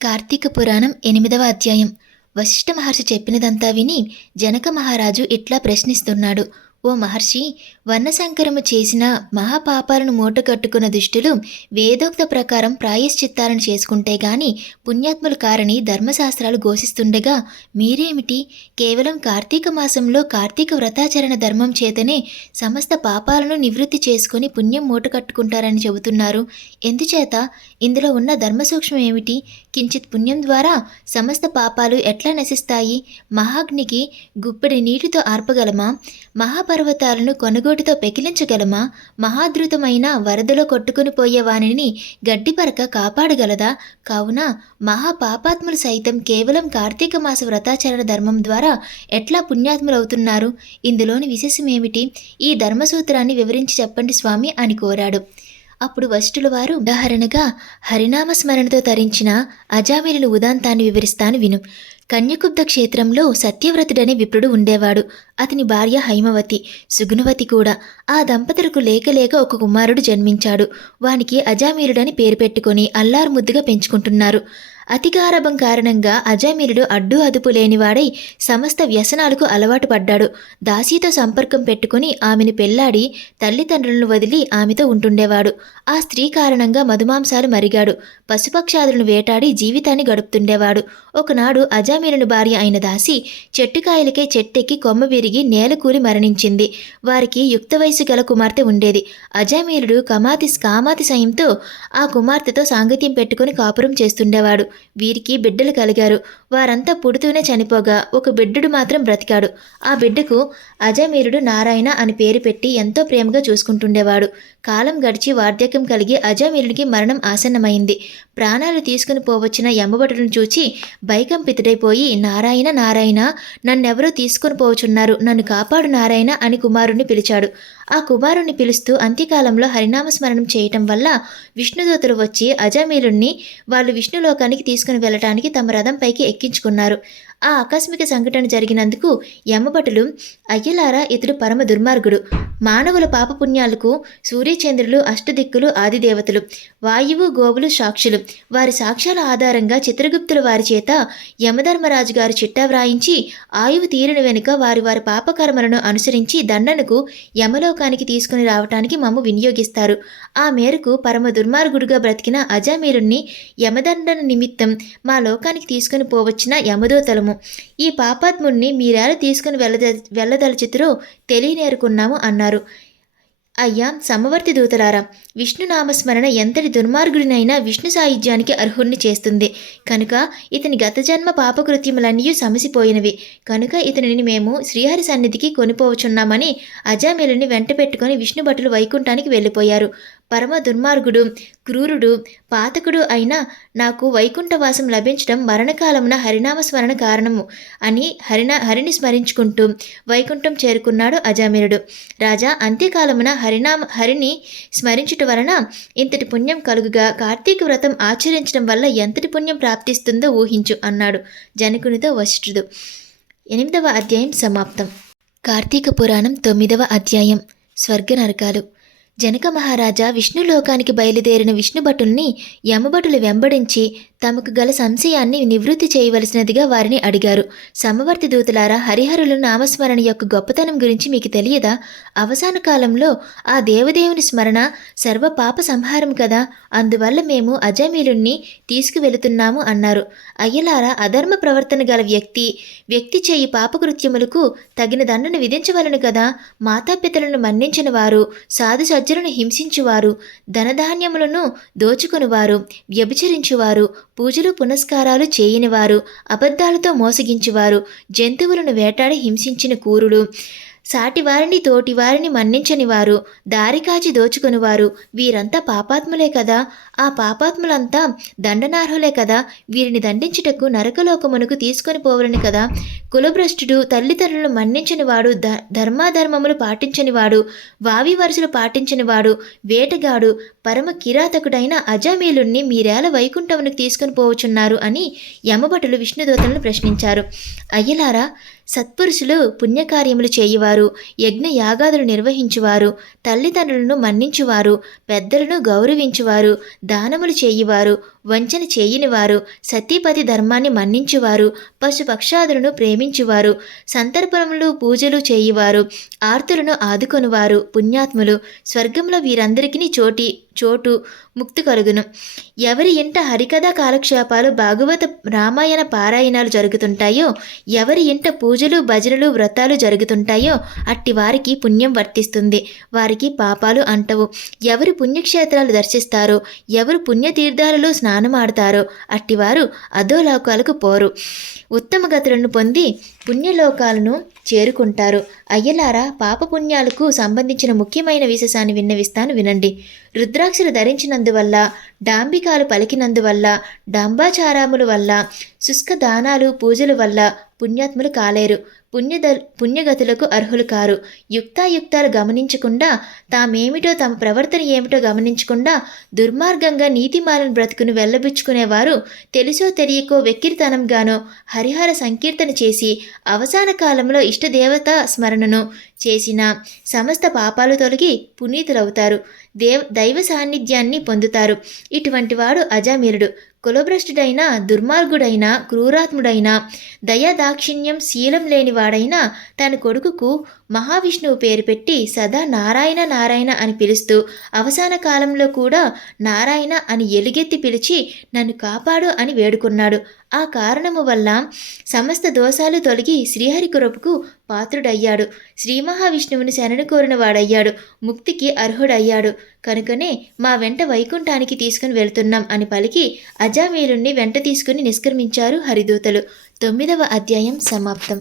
కార్తీక పురాణం 8వ అధ్యాయం. వశిష్ఠ మహర్షి చెప్పినదంతా విని జనక మహారాజు ఇట్లా ప్రశ్నిస్తున్నాడు. ఓ మహర్షి, వర్ణసంకరము చేసిన మహాపాపాలను మూటగట్టుకున్న దుష్టులు వేదోక్త ప్రకారం ప్రాయశ్చిత్తాలను చేసుకుంటే గాని పుణ్యాత్ములు కారని ధర్మశాస్త్రాలు ఘోషిస్తుండగా మీరేమిటి కేవలం కార్తీక మాసంలో కార్తీక వ్రతాచరణ ధర్మం చేతనే సమస్త పాపాలను నివృత్తి చేసుకుని పుణ్యం మూటకట్టుకుంటారని చెబుతున్నారు. ఎందుచేత ఇందులో ఉన్న ధర్మసూక్ష్మం ఏమిటి? కించిత్ పుణ్యం ద్వారా సమస్త పాపాలు ఎట్లా నశిస్తాయి? మహాగ్నికి గుప్పెడి నీటితో ఆర్పగలమా? మహాపర్వతాలను కొనుగోటితో పెకిలించగలమా? మహాద్రుతమైన వరదలో కొట్టుకుని పోయే వానిని గడ్డిపరక కాపాడగలదా? కావున మహాపాపాత్ములు సైతం కేవలం కార్తీక మాస వ్రతాచరణ ధర్మం ద్వారా ఎట్లా పుణ్యాత్ములవుతున్నారు? ఇందులోని విశేషమేమిటి? ఈ ధర్మసూత్రాన్ని వివరించి చెప్పండి స్వామి అని కోరాడు. అప్పుడు వశిష్ఠుల వారు ఉదాహరణగా హరినామ స్మరణతో తరించిన అజామిలుని ఉదాంతాన్ని వివరిస్తాను విను. కన్యకుబ్ద క్షేత్రంలో సత్యవ్రతుడనే విప్రుడు ఉండేవాడు. అతని భార్య హైమవతి, సుగుణవతి కూడా. ఆ దంపతులకు లేక ఒక కుమారుడు జన్మించాడు. వానికి అజామీలుడని పేరు పెట్టుకొని అల్లారు ముద్దుగా పెంచుకుంటున్నారు. అతిగారభం కారణంగా అజామీలుడు అడ్డు అదుపు లేనివాడై సమస్త వ్యసనాలకు అలవాటు పడ్డాడు. దాసీతో సంపర్కం పెట్టుకుని ఆమెను పెళ్లాడి తల్లిదండ్రులను వదిలి ఆమెతో ఉంటుండేవాడు. ఆ స్త్రీ కారణంగా మధుమాంసాలు మరిగాడు. పశుపక్షాదులను వేటాడి జీవితాన్ని గడుపుతుండేవాడు. ఒకనాడు అజామీలుని భార్య అయిన దాసి చెట్టుకాయలకే చెట్టెక్కి కొమ్మ విరిగి నేలకూలి మరణించింది. వారికి యుక్త వయసు గల కుమార్తె ఉండేది. అజామీలుడు కామాతి సాయంతో ఆ కుమార్తెతో సాంగత్యం పెట్టుకుని కాపురం చేస్తుండేవాడు. వీరికి బిడ్డలు కలిగారు. వారంతా పుడుతూనే చనిపోగా ఒక బిడ్డడు మాత్రం బ్రతికాడు. ఆ బిడ్డకు అజామీలుడు నారాయణ అని పేరు పెట్టి ఎంతో ప్రేమగా చూసుకుంటుండేవాడు. కాలం గడిచి వార్ధక్యం కలిగి అజామీలుడికి మరణం ఆసన్నమైంది. ప్రాణాలు తీసుకుని పోవచ్చిన యమభటులను చూచి భయకంపితుడైపోయి నారాయణ నారాయణ, నన్నెవరో తీసుకుని పోవచున్నారు, నన్ను కాపాడు నారాయణ అని కుమారుణ్ణి పిలిచాడు. ఆ కుమారుణ్ణి పిలుస్తూ అంత్యకాలంలో హరినామస్మరణం చేయటం వల్ల విష్ణుదూతలు వచ్చి అజామీలుణ్ణి వాళ్ళు విష్ణులోకానికి తీసుకుని వెళ్ళటానికి తమ రథం పైకి ఎక్కించుకున్నారు. ఆ ఆకస్మిక సంఘటన జరిగినందుకు యమభటులు, అయ్యలారా, ఇతడు పరమ దుర్మార్గుడు. మానవుల పాపపుణ్యాలకు సూర్యచంద్రులు అష్టదిక్కులు ఆదిదేవతలు, వాయువు గోవులు సాక్షులు. వారి సాక్ష్యాల ఆధారంగా చిత్రగుప్తుల వారి చేత యమధర్మరాజు గారు చిట్టా వ్రాయించి ఆయువు తీరిన వెనుక వారి వారి పాపకర్మలను అనుసరించి దండనకు యమలోకానికి తీసుకుని రావటానికి మమ్ము వినియోగిస్తారు. ఆ మేరకు పరమ దుర్మార్గుడుగా బ్రతికిన అజామీలుణ్ణి యమదండన నిమిత్తం మా లోకానికి తీసుకుని పోవచ్చిన యమదూతలము. ఈ పాపాత్ముణ్ణి మీరేలా తీసుకుని వెళ్ళదలుచుతురో తెలియనేరుకున్నాము అన్నారు. అయ్యా సమవర్తి దూతలారా, విష్ణునామస్మరణ ఎంతటి దుర్మార్గుడినైనా విష్ణు సాయుధ్యానికి అర్హుణ్ణి చేస్తుంది. కనుక ఇతని గత జన్మ పాపకృత్యములన్నీ సమసిపోయినవి. కనుక ఇతనిని మేము శ్రీహరి సన్నిధికి కొనిపోవచున్నామని అజామీలుని వెంట పెట్టుకుని విష్ణుభటులు వైకుంఠానికి వెళ్ళిపోయారు. పరమ దుర్మార్గుడు, క్రూరుడు, పాతకుడు అయిన నాకు వైకుంఠవాసం లభించడం మరణకాలమున హరినామస్మరణ కారణము అని హరిని స్మరించుకుంటూ వైకుంఠం చేరుకున్నాడు అజామీలుడు. రాజా, అంత్యకాలమున హరిని స్మరించుట వలన ఇంతటి పుణ్యం కలుగుగా కార్తీక వ్రతం ఆచరించడం వల్ల ఎంతటి పుణ్యం ప్రాప్తిస్తుందో ఊహించు అన్నాడు జనకునితో వశిష్ఠుడు. 8వ అధ్యాయం సమాప్తం. కార్తీక పురాణం 9వ అధ్యాయం. స్వర్గ నరకాలు. జనక మహారాజా విష్ణులోకానికి బయలుదేరిన విష్ణుభటుల్ని యమభటులు వెంబడించి తమకు గల సంశయాన్ని నివృత్తి చేయవలసినదిగా వారిని అడిగారు. సమవర్తి దూతలారా, హరిహరుల నామస్మరణ యొక్క గొప్పతనం గురించి మీకు తెలియదా? అవసాన కాలంలో ఆ దేవదేవుని స్మరణ సర్వ పాప సంహారం కదా. అందువల్ల మేము అజామీలుణ్ణి తీసుకువెళుతున్నాము అన్నారు. అయ్యలారా, అధర్మ ప్రవర్తన గల వ్యక్తి చేయి పాపకృత్యములకు తగిన దండను విధించవలను కదా. మాతాపితలను మన్నించిన వారు, సాధు సజ్జలను హింసించువారు, ధనధాన్యములను దోచుకునివారు, వ్యభిచరించువారు, పూజలు పునస్కారాలు చేయనివారు, అబద్ధాలతో మోసగించువారు, జంతువులను వేటాడి హింసించిన కూరులు, సాటివారిని తోటివారిని మన్నించని వారు, దారికాచి దోచుకునివారు, వీరంతా పాపాత్ములే కదా. ఆ పాపాత్ములంతా దండనార్హులే కదా. వీరిని దండించుటకు నరకలోకమునకు తీసుకొని పోవలని కదా. కులభ్రష్టుడు, తల్లిదండ్రులను మన్నించనివాడు, ధర్మాధర్మములు పాటించనివాడు, వావి వరుసలు పాటించనివాడు, వేటగాడు, పరమ కిరాతకుడైన అజామీలుణ్ణి మీరేల వైకుంఠమునకు తీసుకొని పోవచున్నారు అని యమభటులు విష్ణుదూతలను ప్రశ్నించారు. అయ్యలారా, సత్పురుషులు పుణ్యకార్యములు చేయువారు, యజ్ఞ యాగాదులు నిర్వహించువారు, తల్లిదండ్రులను మన్నించువారు, పెద్దలను గౌరవించువారు, దానములు చేయువారు, వంచన చేయనివారు, సతీపతి ధర్మాన్ని మన్నించువారు, పశుపక్షాదులను ప్రేమించువారు, సంతర్పణములు పూజలు చేయువారు, ఆర్తులను ఆదుకొనువారు పుణ్యాత్ములు. స్వర్గంలో వీరందరికీ చోటు ముక్తి కలుగును. ఎవరి ఇంట హరికథా కాలక్షేపాలు, భాగవత రామాయణ పారాయణాలు జరుగుతుంటాయో, ఎవరి ఇంట పూజలు భజనలు వ్రతాలు జరుగుతుంటాయో అట్టి వారికి పుణ్యం వర్తిస్తుంది, వారికి పాపాలు అంటవు. ఎవరు పుణ్యక్షేత్రాలు దర్శిస్తారో, ఎవరు పుణ్యతీర్థాలలో స్నానమాడతారో అట్టివారు అధోలోకాలకు పోరు, ఉత్తమ గతులను పొంది పుణ్యలోకాలను చేరుకుంటారు. అయ్యలారా, పాపపుణ్యాలకు సంబంధించిన ముఖ్యమైన విశేషాన్ని విన్నవిస్తాను, వినండి. రుద్రాక్షలు ధరించినందువల్ల, డాంబికాలు పలికినందువల్ల, డాంబాచారాముల వల్ల, శుష్క దానాలు పూజల వల్ల పుణ్యాత్ములు కాలేరు, పుణ్యగతులకు అర్హులు కారు. యుక్తాయుక్తాలు గమనించకుండా, తామేమిటో తమ ప్రవర్తన ఏమిటో గమనించకుండా దుర్మార్గంగా నీతిమాలను బ్రతుకును వెళ్ళబుచ్చుకునేవారు తెలుసో తెలియకో వెక్కిరితనంగానో హరిహర సంకీర్తన చేసి అవసాన కాలంలో ఇష్టదేవత స్మరణను చేసిన సమస్త పాపాలు తొలగి పునీతులవుతారు, దైవ సాన్నిధ్యాన్ని పొందుతారు. ఇటువంటి వాడు అజామీరుడు. కులభ్రష్టుడైన, దుర్మార్గుడైన, క్రూరాత్ముడైన, దయాదాక్షిణ్యం శీలం లేనివాడైనా తన కొడుకుకు మహావిష్ణువు పేరు పెట్టి సదా నారాయణ నారాయణ అని పిలుస్తూ అవసాన కాలంలో కూడా నారాయణ అని ఎలుగెత్తి పిలిచి నన్ను కాపాడు అని వేడుకున్నాడు. ఆ కారణము వల్ల సమస్త దోషాలు తొలగి శ్రీహరి కృపకు పాత్రుడయ్యాడు. శ్రీ మహావిష్ణువుని శరణు కోరిన వాడయ్యాడు, ముక్తికి అర్హుడయ్యాడు. కనుకనే మా వెంట వైకుంఠానికి తీసుకుని వెళ్తున్నాం అని పలికి అజామీలుణ్ణి వెంట తీసుకుని నిష్క్రమించారు హరిదూతలు. 9వ అధ్యాయం సమాప్తం.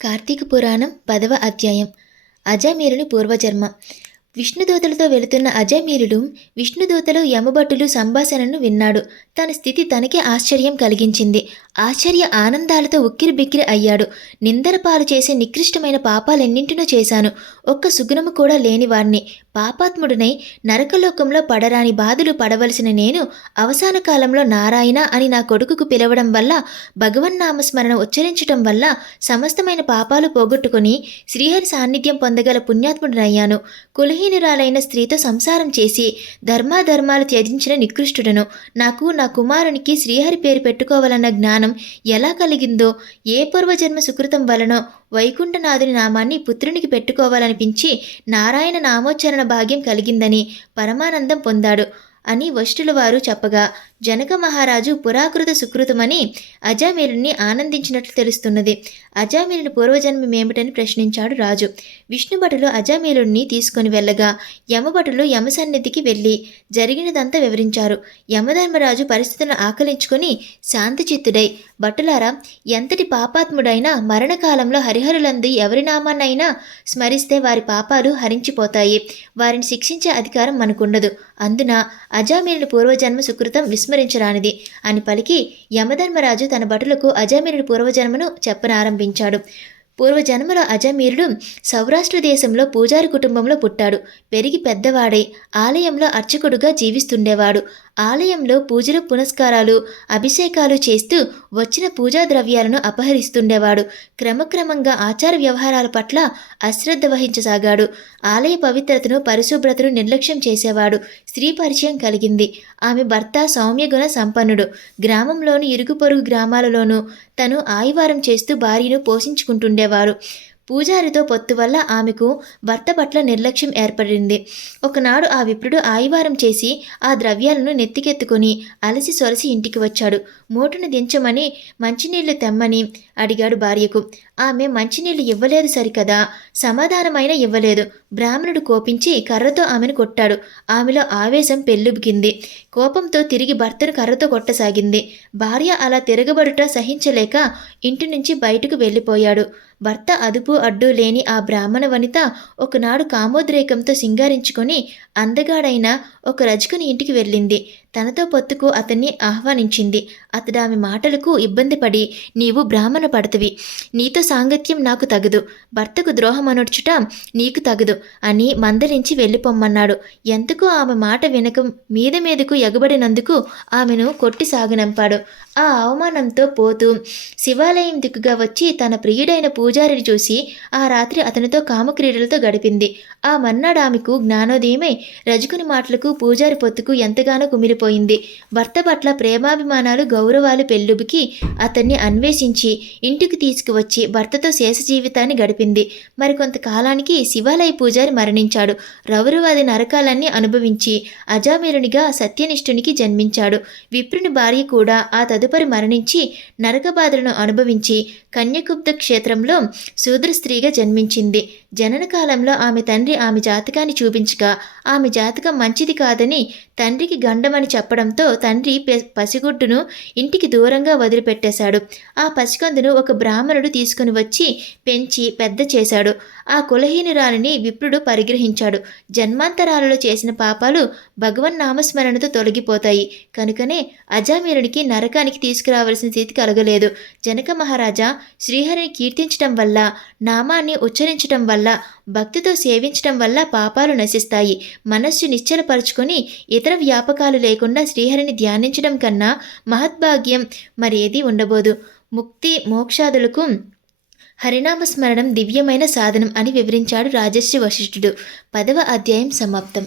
కార్తీక పురాణం 10వ అధ్యాయం. అజామీరుని పూర్వజన్మ. విష్ణుదూతలతో వెళుతున్న అజామీరుడు విష్ణుదూతలు యమభటులు సంభాషణను విన్నాడు. తన స్థితి తనకే ఆశ్చర్యం కలిగించింది. ఆశ్చర్య ఆనందాలతో ఉక్కిరిబిక్కిరి అయ్యాడు. నిందరపాలు చేసే నికృష్టమైన పాపాలెన్నింటినో చేశాను, ఒక్క సుగుణము కూడా లేనివాణ్ణి, పాపాత్ముడినై నరకలోకంలో పడరాని బాధలు పడవలసిన నేను అవసాన కాలంలో నారాయణ అని నా కొడుకుకు పిలవడం వల్ల, భగవన్నామస్మరణ ఉచ్చరించటం వల్ల సమస్తమైన పాపాలు పోగొట్టుకుని శ్రీహరి సాన్నిధ్యం పొందగల పుణ్యాత్ముడినయ్యాను. కులహీనురాలైన స్త్రీతో సంసారం చేసి ధర్మాధర్మాలు త్యజించిన నికృష్టుడను. నాకు నా కుమారునికి శ్రీహరి పేరు పెట్టుకోవాలన్న జ్ఞానం ఎలా కలిగిందో, ఏ పూర్వజన్మ సుకృతం వలనో వైకుంఠనాథుని నామాన్ని పుత్రునికి పెట్టుకోవాలనిపించి నారాయణ నామోచ్చరణ భాగ్యం కలిగిందని పరమానందం పొందాడు అని వశిష్ఠుల వారు చెప్పగా, జనక మహారాజు పురాకృత సుకృతమని అజామీరుని ఆనందించినట్లు తెలుస్తున్నది. అజామీరుని పూర్వజన్మమేమిటని ప్రశ్నించాడు రాజు. విష్ణుభటులు అజామీరుణ్ణి తీసుకుని వెళ్ళగా యమభటులు యమసన్నిధికి వెళ్ళి జరిగినదంతా వివరించారు. యమధర్మరాజు పరిస్థితులను ఆకలించుకొని శాంతచిత్తుడై, భటులారా, ఎంతటి పాపాత్ముడైనా మరణకాలంలో హరిహరులందు ఎవరి నామాన్నైనా స్మరిస్తే వారి పాపాలు హరించిపోతాయి, వారిని శిక్షించే అధికారం మనకుండదు. అందున అజామీరుని పూర్వజన్మ సుకృతం విస్మరించరానిది అని పలికి యమధర్మరాజు తన భటులకు అజామీరుని పూర్వజన్మను చెప్పనారంభించాడు. పూర్వజన్మలో అజామీరుడు సౌరాష్ట్ర దేశంలో పూజారి కుటుంబంలో పుట్టాడు. పెరిగి పెద్దవాడై ఆలయంలో అర్చకుడుగా జీవిస్తుండేవాడు. ఆలయంలో పూజలు పునస్కారాలు అభిషేకాలు చేస్తూ వచ్చిన పూజా ద్రవ్యాలను అపహరిస్తుండేవాడు. క్రమక్రమంగా ఆచార వ్యవహారాల పట్ల అశ్రద్ధ వహించసాగాడు. ఆలయ పవిత్రతను పరిశుభ్రతను నిర్లక్ష్యం చేసేవాడు. స్త్రీ పరిచయం కలిగింది. ఆమె భర్త సౌమ్యగుణ సంపన్నుడు. గ్రామంలోని ఇరుగు పొరుగు గ్రామాలలోనూ తను ఆయివారం చేస్తూ భార్యను పోషించుకుంటుండేవారు. పూజారితో పొత్తు వల్ల ఆమెకు భర్త పట్ల నిర్లక్ష్యం ఏర్పడింది. ఒకనాడు ఆ విప్రుడు ఆయివారం చేసి ఆ ద్రవ్యాలను నెత్తికెత్తుకుని అలసి సొలసి ఇంటికి వచ్చాడు. మూటను దించమని మంచినీళ్లు తెమ్మని అడిగాడు భార్యకు. ఆమె మంచినీళ్లు ఇవ్వలేదు సరికదా, సమాధానమైన ఇవ్వలేదు. బ్రాహ్మణుడు కోపించి కర్రతో ఆమెను కొట్టాడు. ఆమెలో ఆవేశం పెల్లుబికింది. కోపంతో తిరిగి భర్తను కర్రతో కొట్టసాగింది. భార్య అలా తిరగబడుట సహించలేక ఇంటి నుంచి బయటకు వెళ్ళిపోయాడు. భర్త అదుపు అడ్డు లేని ఆ బ్రాహ్మణ వనిత ఒకనాడు కామోద్రేకంతో సింగారించుకొని అందగాడైన ఒక రజకుని ఇంటికి వెళ్ళింది. తనతో పొత్తుకు అతన్ని ఆహ్వానించింది. అతడు ఆమె మాటలకు ఇబ్బంది పడి, నీవు బ్రాహ్మణ పడతవి, నీతో సాంగత్యం నాకు తగదు, భర్తకు ద్రోహమనొచ్చుట నీకు తగదు అని మందలించి వెళ్ళిపోమ్మన్నాడు. ఎంతకు ఆమె మాట వినక మీదకు ఎగబడినందుకు ఆమెను కొట్టి సాగనంపాడు. ఆ అవమానంతో పోతూ శివాలయం దిక్కుగా వచ్చి తన ప్రియుడైన పూజారిని చూసి ఆ రాత్రి అతనితో కామక్రీడలతో గడిపింది. ఆ మర్నాడు ఆమెకు జ్ఞానోదయమై రజకుని మాటలకు పూజారి పొత్తుకు ఎంతగానో కుమిలిపోయింది. అయిపోయింది. భర్త పట్ల ప్రేమాభిమానాలు, గౌరవాలు పెళ్ళుబికి అతన్ని అన్వేషించి ఇంటికి తీసుకువచ్చి భర్తతో శేష జీవితాన్ని గడిపింది. మరికొంతకాలానికి శివాలయ పూజారి మరణించాడు. రౌరవాది నరకాలన్నీ అనుభవించి అజామిలునిగా సత్యనిష్ఠునికి జన్మించాడు. విప్రుని భార్య కూడా ఆ తదుపరి మరణించి నరక బాధలను అనుభవించి కన్యకుబ్ద క్షేత్రంలో శూద్ర స్త్రీగా జన్మించింది. జనన కాలంలో ఆమె తండ్రి ఆమె జాతకాన్ని చూపించగా ఆమె జాతకం మంచిది కాదని తండ్రికి గండమని చెప్పడంతో తండ్రి పసిగుడ్డును ఇంటికి దూరంగా వదిలిపెట్టేశాడు. ఆ పసికందును ఒక బ్రాహ్మణుడు తీసుకుని వచ్చి పెంచి పెద్ద చేశాడు. ఆ కులహీనురాలిని విప్రుడు పరిగ్రహించాడు. జన్మాంతరాలలో చేసిన పాపాలు భగవన్నామస్మరణతో తొలగిపోతాయి. కనుకనే అజామిలునికి నరకానికి తీసుకురావలసిన స్థితి కలగలేదు. జనక మహారాజా శ్రీహరిని కీర్తించటం వల్ల, నామాన్ని ఉచ్చరించటం వల్ల, భక్తితో సేవించటం వల్ల పాపాలు నశిస్తాయి. మనస్సు నిశ్చలపరుచుకొని ఇతర వ్యాపకాలు లేకుండా శ్రీహరిని ధ్యానించడం కన్నా మహద్భాగ్యం మరేదీ ఉండబోదు. ముక్తి మోక్షాదులకు హరినామస్మరణం దివ్యమైన సాధనం అని వివరించాడు రాజర్షి వశిష్ఠుడు. 10వ అధ్యాయం సమాప్తం.